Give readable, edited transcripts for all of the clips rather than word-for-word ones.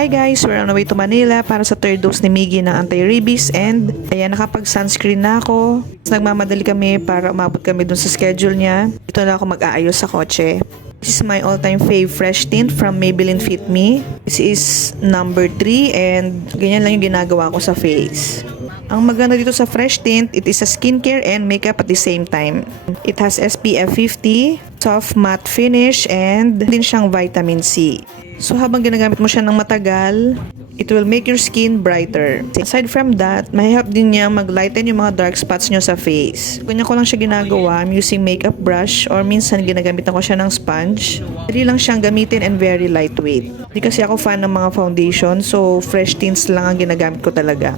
Hi guys, we're on the way to Manila para sa third dose ni Miggy ng anti-rabies and ayan, nakapag-sunscreen na ako. Nagmamadali kami para umabot kami dun sa schedule niya. Dito na ako mag-aayos sa kotse. This is my all-time fave fresh tint from Maybelline Fit Me. This is number 3 and ganyan lang yung ginagawa ko sa face. Ang maganda dito sa fresh tint, it is a skincare and makeup at the same time. It has SPF 50, soft matte finish, and din siyang vitamin C. So habang ginagamit mo siya ng matagal, it will make your skin brighter. Aside from that, may help din niya mag-lighten yung mga dark spots nyo sa face. Kanya ko lang siya ginagawa, I'm using makeup brush or minsan ginagamit ako siya ng sponge. Dali lang siyang gamitin and very lightweight. Hindi kasi ako fan ng mga foundation, so fresh tints lang ang ginagamit ko talaga.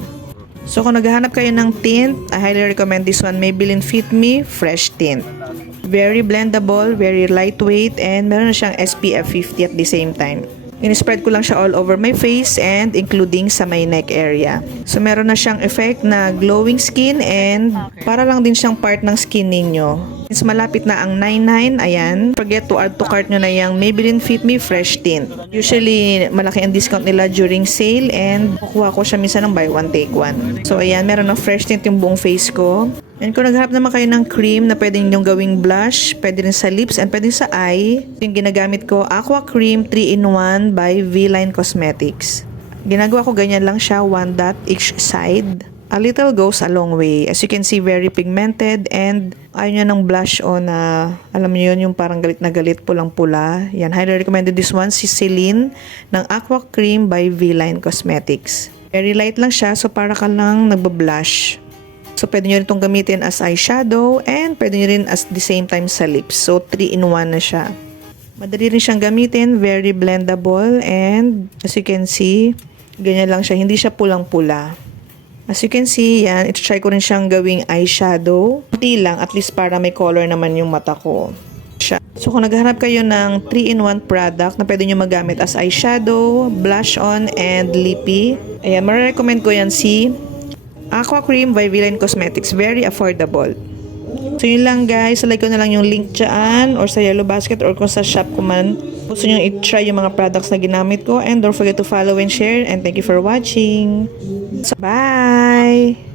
So kung naghahanap kayo ng tint, I highly recommend this one, Maybelline Fit Me Fresh Tint. Very blendable, very lightweight, and meron na siyang SPF 50 at the same time. In-spread ko lang siya all over my face and including sa my neck area. So meron na siyang effect na glowing skin and para lang din siyang part ng skin ninyo. Since malapit na ang 99, ayan, forget to add to cart nyo na yung Maybelline Fit Me Fresh Tint. Usually, malaki ang discount nila during sale and kukuha ko siya minsan ng buy one take one. So ayan, meron ng fresh tint yung buong face ko. And kung naghahanap naman kayo ng cream na pwede nyong gawing blush, pwede rin sa lips and pwede sa eye, yung ginagamit ko, Aqua Cream 3-in-1 by V-Line Cosmetics. Ginagawa ko ganyan lang siya, 1 dot each side. A little goes a long way. As you can see, very pigmented and ayaw nyo ng blush on na, alam nyo yun, yung parang galit na galit, pulang-pula. Yan, highly recommended this one, si Celine ng Aqua Cream by V-Line Cosmetics. Very light lang siya, so para ka lang nagba-blush. So, pwede nyo rin itong gamitin as eyeshadow and pwede nyo rin as the same time sa lips. So, 3-in-1 na siya. Madali rin siyang gamitin, very blendable and as you can see, ganyan lang siya, hindi siya pulang-pula. As you can see, yan, ito-try ko rin siyang gawing eyeshadow. Hindi lang, at least para may color naman yung mata ko. So, kung naghahanap kayo ng 3-in-1 product na pwede nyo magamit as eyeshadow, blush on, and lippy, ayan, marirecommend ko yan si Aqua Cream by V-Line Cosmetics. Very affordable. So yun lang guys. Like ko na lang yung link dyan or sa Yellow Basket or kung sa shop ko man. Gusto nyo i-try yung mga products na ginamit ko. And don't forget to follow and share. And thank you for watching. So, bye!